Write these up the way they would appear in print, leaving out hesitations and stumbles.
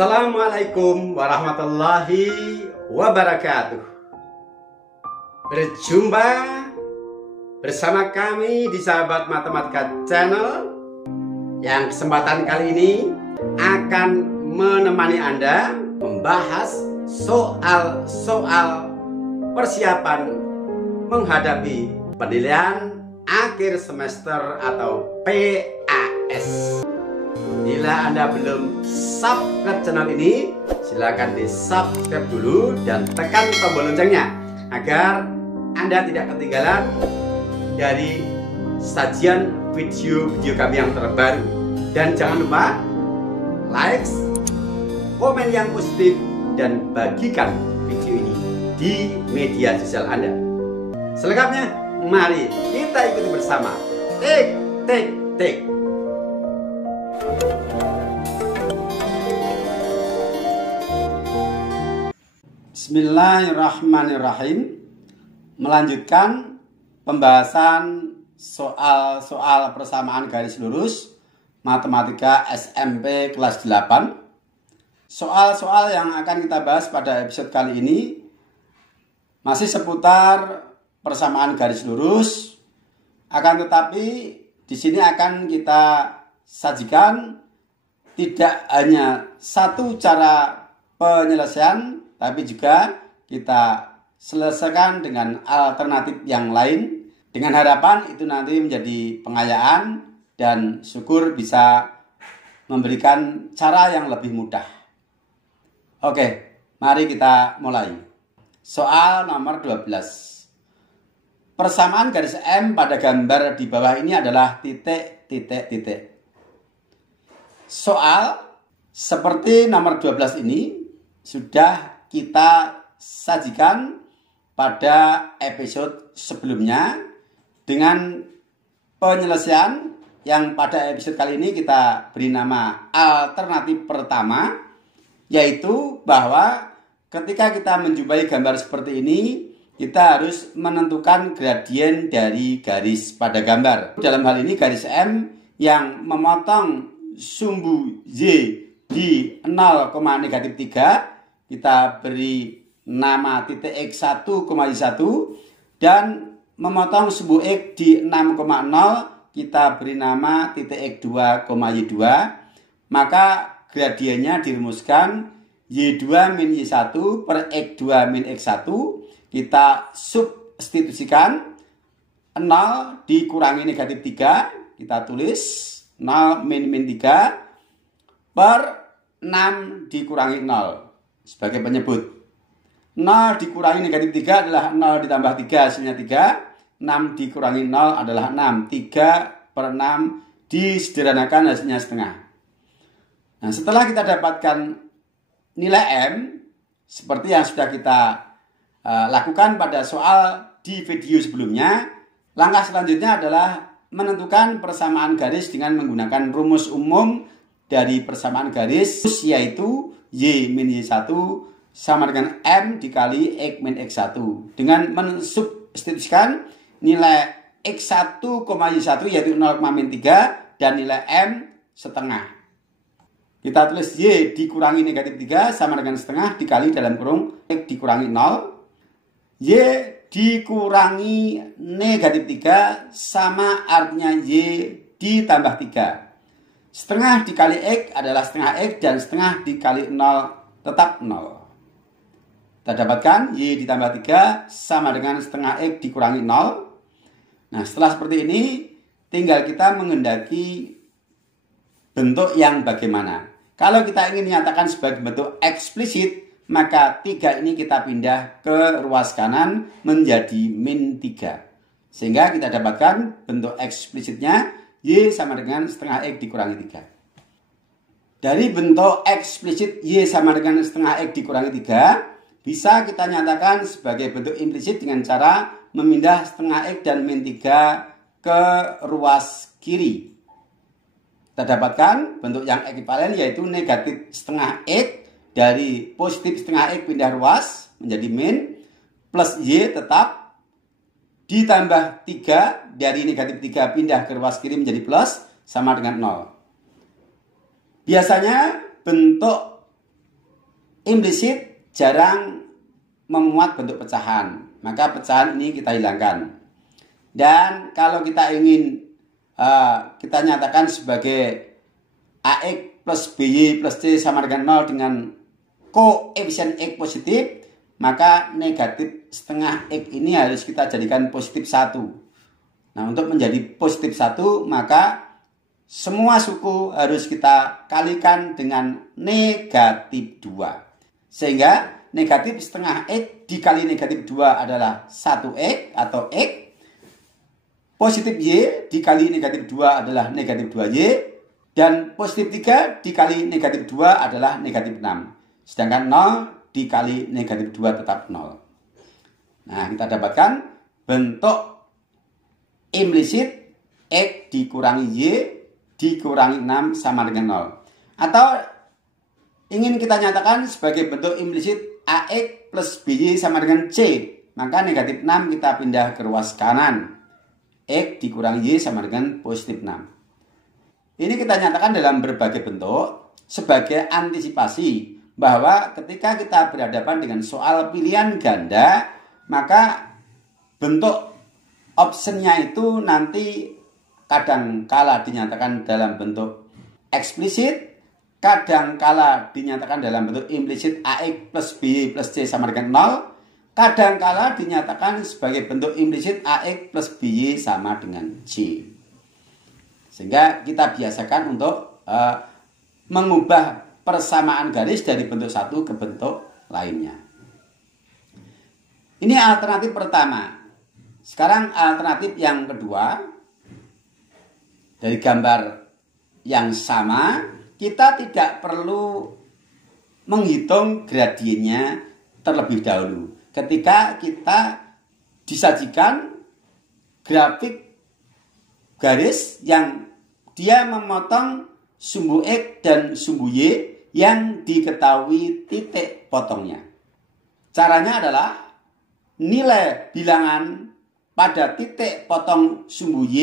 Assalamualaikum warahmatullahi wabarakatuh. Berjumpa bersama kami di Sahabat Matematika Channel, yang kesempatan kali ini akan menemani Anda membahas soal-soal persiapan menghadapi penilaian akhir semester atau PAS. Bila Anda belum subscribe channel ini, silakan di subscribe dulu dan tekan tombol loncengnya agar Anda tidak ketinggalan dari sajian video-video kami yang terbaru. Dan jangan lupa like, komen yang positif, dan bagikan video ini di media sosial Anda. Selengkapnya, mari kita ikuti bersama. Tik. Bismillahirrahmanirrahim. Melanjutkan pembahasan soal-soal persamaan garis lurus matematika SMP kelas 8. Soal-soal yang akan kita bahas pada episode kali ini masih seputar persamaan garis lurus, akan tetapi di sini akan kita sajikan tidak hanya satu cara penyelesaian, tapi juga kita selesaikan dengan alternatif yang lain, dengan harapan itu nanti menjadi pengayaan dan syukur bisa memberikan cara yang lebih mudah. Oke, mari kita mulai. Soal nomor 12. Persamaan garis M pada gambar di bawah ini adalah titik. Soal seperti nomor 12 ini sudah kita sajikan pada episode sebelumnya dengan penyelesaian yang pada episode kali ini kita beri nama alternatif pertama, yaitu bahwa ketika kita menjumpai gambar seperti ini, kita harus menentukan gradien dari garis pada gambar. Dalam hal ini garis M yang memotong sumbu Y di 0,-3, kita beri nama titik X1, Y1, dan memotong sumbu X di 6,0, kita beri nama titik X2, Y2. Maka gradiennya dirumuskan Y2 min Y1 per X2 min X1. Kita substitusikan 0 dikurangi negatif 3, kita tulis 0 min 3 per 6 dikurangi 0 sebagai penyebut. 0 dikurangi negatif 3 adalah 0 ditambah 3 hasilnya 3. 6 dikurangi 0 adalah 6. 3 per 6 disederhanakan hasilnya setengah. Nah, setelah kita dapatkan nilai M seperti yang sudah kita lakukan pada soal di video sebelumnya, langkah selanjutnya adalah menentukan persamaan garis dengan menggunakan rumus umum dari persamaan garis, yaitu Y min Y1 sama dengan M dikali X min X1 dengan mensubstitusikan nilai X1, Y1 yaitu 0, min 3 dan nilai M setengah. Kita tulis Y dikurangi negatif 3 sama dengan setengah dikali dalam kurung X dikurangi 0. Y dikurangi negatif 3 sama artinya Y ditambah 3. Setengah dikali X adalah setengah X dan setengah dikali 0 tetap 0. Kita dapatkan Y ditambah 3 sama dengan setengah X dikurangi 0. Nah, setelah seperti ini tinggal kita menghendaki bentuk yang bagaimana. Kalau kita ingin menyatakan sebagai bentuk eksplisit, maka 3 ini kita pindah ke ruas kanan menjadi min 3. Sehingga kita dapatkan bentuk eksplisitnya Y sama dengan setengah X dikurangi 3. Dari bentuk eksplisit Y sama dengan setengah X dikurangi 3, bisa kita nyatakan sebagai bentuk implisit dengan cara memindah setengah X dan min 3 ke ruas kiri. Kita dapatkan bentuk yang ekivalen yaitu negatif setengah X dari positif setengah X pindah ruas menjadi min, plus Y tetap ditambah 3 dari negatif 3 pindah ke ruas kiri menjadi plus sama dengan 0. Biasanya bentuk implisit jarang memuat bentuk pecahan, maka pecahan ini kita hilangkan. Dan kalau kita ingin kita nyatakan sebagai AX plus BY plus C sama dengan 0 dengan koefisien X positif, maka negatif setengah X ini harus kita jadikan positif 1. Nah, untuk menjadi positif 1, maka semua suku harus kita kalikan dengan negatif 2. Sehingga negatif setengah X dikali negatif 2 adalah 1X atau X. Positif Y dikali negatif 2 adalah negatif 2Y. Dan positif 3 dikali negatif 2 adalah negatif 6. Sedangkan 0 dikali negatif 2 tetap 0. Nah, kita dapatkan bentuk implisit X dikurangi Y dikurangi 6 sama dengan 0. Atau ingin kita nyatakan sebagai bentuk implisit AX plus BY sama dengan C. Maka negatif 6 kita pindah ke ruas kanan. X dikurangi Y sama dengan positif 6. Ini kita nyatakan dalam berbagai bentuk sebagai antisipasi bahwa ketika kita berhadapan dengan soal pilihan ganda, maka bentuk optionnya itu nanti kadang kala dinyatakan dalam bentuk eksplisit, kadang kala dinyatakan dalam bentuk implisit AX plus B plus C sama dengan 0, kadangkala dinyatakan sebagai bentuk implisit AX plus BY sama dengan C. Sehingga kita biasakan untuk mengubah persamaan garis dari bentuk satu ke bentuk lainnya. Ini alternatif pertama. Sekarang alternatif yang kedua. Dari gambar yang sama, kita tidak perlu menghitung gradiennya terlebih dahulu. Ketika kita disajikan grafik garis yang dia memotong sumbu X dan sumbu Y yang diketahui titik potongnya. Caranya adalah nilai bilangan pada titik potong sumbu Y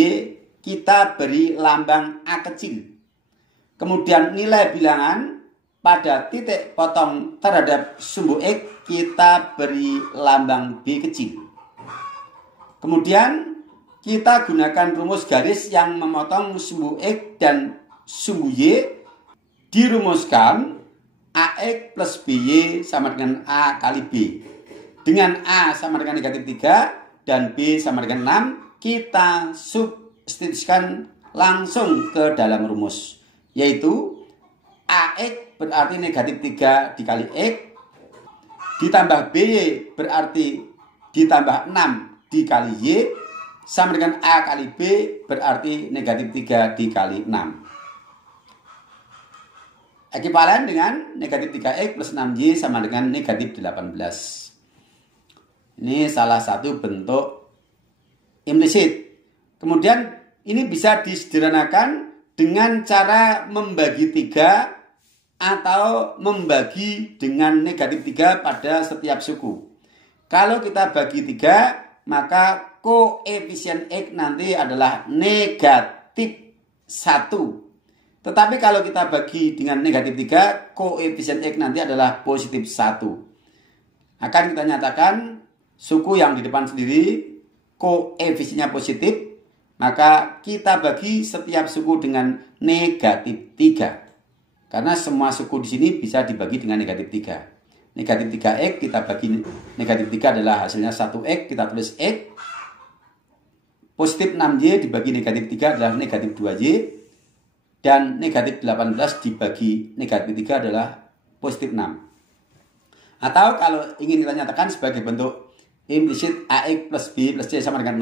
kita beri lambang A kecil. Kemudian nilai bilangan pada titik potong terhadap sumbu X kita beri lambang B kecil. Kemudian kita gunakan rumus garis yang memotong sumbu X dan sumbu Y. Dirumuskan AX plus BY sama dengan A kali B. Dengan A sama dengan negatif 3 dan B sama dengan 6, kita substitusikan langsung ke dalam rumus. Yaitu AX berarti negatif 3 dikali X, ditambah BY berarti ditambah 6 dikali Y, sama dengan A kali B berarti negatif 3 dikali 6. Ekivalen dengan negatif 3X plus 6Y sama dengan negatif 18. Ini salah satu bentuk implisit. Kemudian ini bisa disederhanakan dengan cara membagi 3 atau membagi dengan negatif 3 pada setiap suku. Kalau kita bagi 3, maka koefisien X nanti adalah negatif 1. Tetapi kalau kita bagi dengan negatif 3, koefisien X nanti adalah positif 1. Akan kita nyatakan suku yang di depan sendiri koefisiennya positif, maka kita bagi setiap suku dengan negatif 3. Karena semua suku di sini bisa dibagi dengan negatif 3. Negatif 3X kita bagi negatif 3 adalah hasilnya 1X, kita tulis X. Positif 6Y dibagi negatif 3 adalah negatif 2Y. Dan negatif 18 dibagi negatif 3 adalah positif 6. Atau kalau ingin kita nyatakan sebagai bentuk implisit AX plus B plus C sama dengan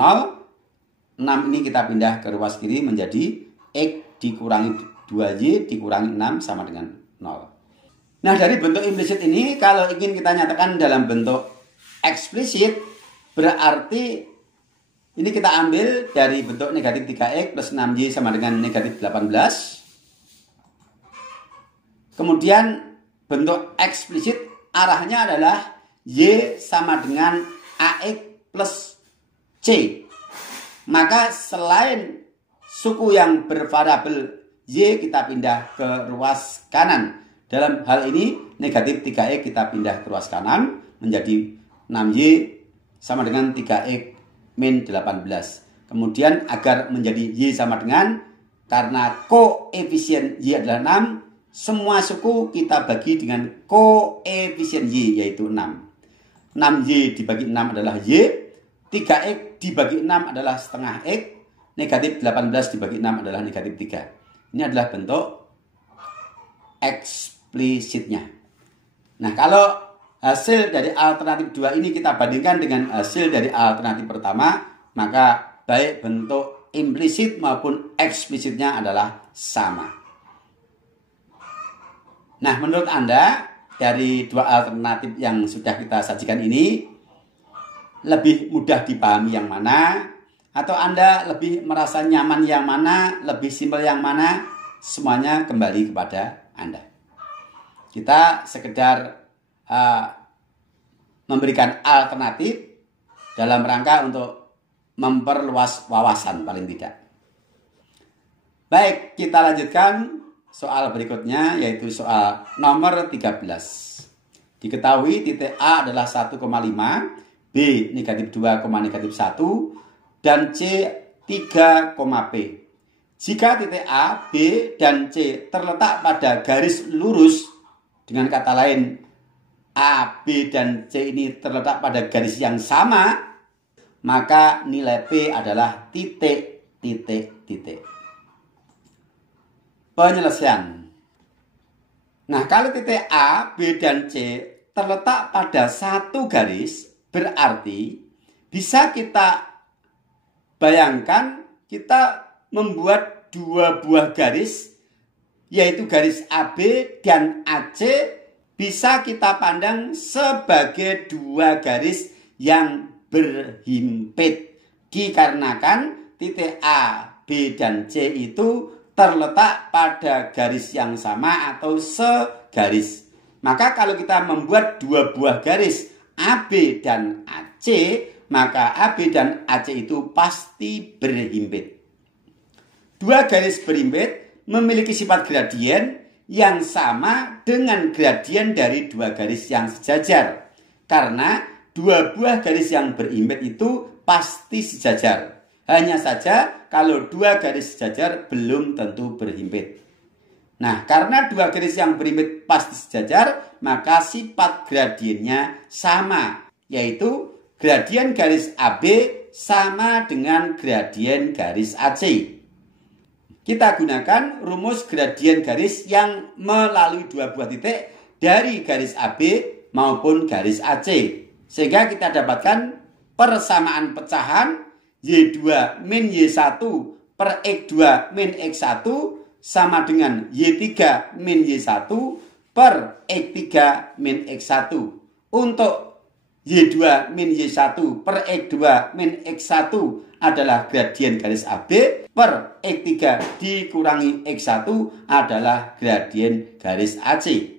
0, 6 ini kita pindah ke ruas kiri menjadi X dikurangi 2Y dikurangi 6 sama dengan 0. Nah, dari bentuk implisit ini kalau ingin kita nyatakan dalam bentuk eksplisit, berarti ini kita ambil dari bentuk negatif 3X plus 6Y sama dengan negatif 18. Kemudian bentuk eksplisit arahnya adalah Y sama dengan AX plus C. Maka selain suku yang bervariabel Y kita pindah ke ruas kanan. Dalam hal ini negatif 3X kita pindah ke ruas kanan menjadi 6Y sama dengan 3X min 18. Kemudian agar menjadi Y sama dengan, karena koefisien Y adalah 6, semua suku kita bagi dengan koefisien Y yaitu 6. 6Y dibagi 6 adalah Y, 3X dibagi 6 adalah setengah X, negatif 18 dibagi 6 adalah negatif 3. Ini adalah bentuk eksplisitnya. Nah, kalau hasil dari alternatif 2 ini kita bandingkan dengan hasil dari alternatif pertama, maka baik bentuk implisit maupun eksplisitnya adalah sama. Nah, menurut Anda, dari dua alternatif yang sudah kita sajikan ini, lebih mudah dipahami yang mana? Atau Anda lebih merasa nyaman yang mana? Lebih simpel yang mana? Semuanya kembali kepada Anda. Kita sekedar memberikan alternatif dalam rangka untuk memperluas wawasan paling tidak. Baik, kita lanjutkan soal berikutnya, yaitu soal nomor 13. Diketahui titik A adalah 1,5, B negatif 2, negatif 1, dan C 3,P. Jika titik A, B, dan C terletak pada garis lurus, dengan kata lain A, B, dan C ini terletak pada garis yang sama, maka nilai P adalah titik. Penyelesaian. Nah, kalau titik A, B, dan C terletak pada satu garis, berarti bisa kita bayangkan kita membuat dua buah garis, yaitu garis AB dan AC, bisa kita pandang sebagai dua garis yang berhimpit. Dikarenakan titik A, B, dan C itu terletak pada garis yang sama atau segaris. Maka kalau kita membuat dua buah garis AB dan AC, maka AB dan AC itu pasti berhimpit. Dua garis berhimpit memiliki sifat gradien yang sama dengan gradien dari dua garis yang sejajar. Karena dua buah garis yang berhimpit itu pasti sejajar. Hanya saja kalau dua garis sejajar belum tentu berhimpit. Nah, karena dua garis yang berhimpit pasti sejajar, maka sifat gradiennya sama, yaitu gradien garis AB sama dengan gradien garis AC. Kita gunakan rumus gradien garis yang melalui dua buah titik dari garis AB maupun garis AC. Sehingga kita dapatkan persamaan pecahan Y2 min Y1 per X2 min X1 sama dengan Y3 min Y1 per X3 min X1. Untuk Y2 min Y1 per X2 min X1 adalah gradien garis AB, per X3 dikurangi X1 adalah gradien garis AC.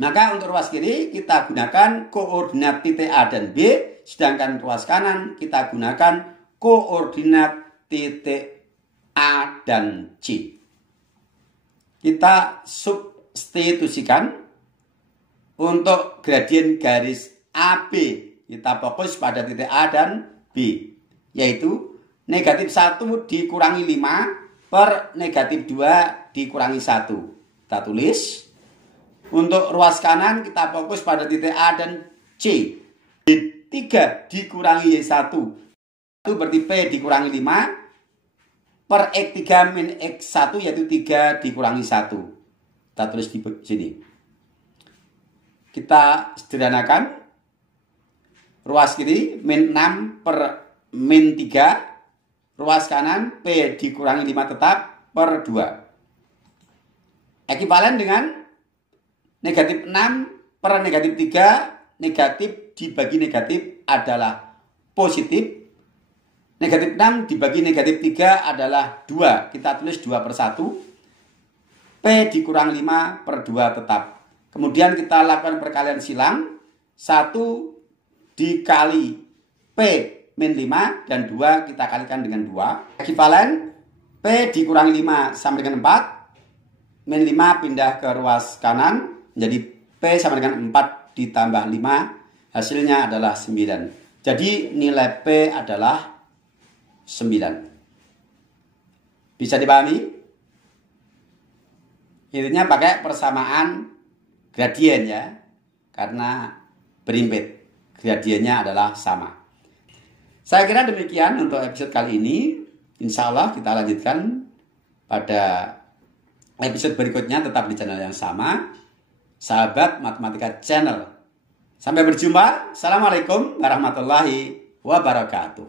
Maka untuk ruas kiri kita gunakan koordinat titik A dan B, sedangkan ruas kanan kita gunakan koordinat titik A dan C. Kita substitusikan untuk gradien garis AB. Kita fokus pada titik A dan B, yaitu negatif 1 dikurangi 5 per negatif 2 dikurangi 1. Kita tulis. Untuk ruas kanan kita fokus pada titik A dan C. Y3 dikurangi Y1. Itu berarti P dikurangi 5 per X3 min X1, yaitu 3 dikurangi 1. Kita tulis di sini. Kita sederhanakan. Ruas kiri min 6 per min 3. Ruas kanan P dikurangi 5 tetap per 2. Ekivalen dengan negatif 6 per negatif 3, negatif dibagi negatif adalah positif. Negatif 6 dibagi negatif 3 adalah 2. Kita tulis 2 per 1. P dikurang 5 per 2 tetap. Kemudian kita lakukan perkalian silang. 1 dikali P min 5 dan 2 kita kalikan dengan 2. Ekivalen P dikurangi 5 sama dengan 4. Min 5 pindah ke ruas kanan. menjadi P sama dengan 4 ditambah 5, hasilnya adalah 9. Jadi nilai P adalah 9. Bisa dipahami? Intinya pakai persamaan gradien ya, karena berimpit. Gradiennya adalah sama. Saya kira demikian untuk episode kali ini. Insya Allah kita lanjutkan pada episode berikutnya, tetap di channel yang sama, Sahabat Matematika Channel. Sampai berjumpa. Assalamualaikum warahmatullahi wabarakatuh.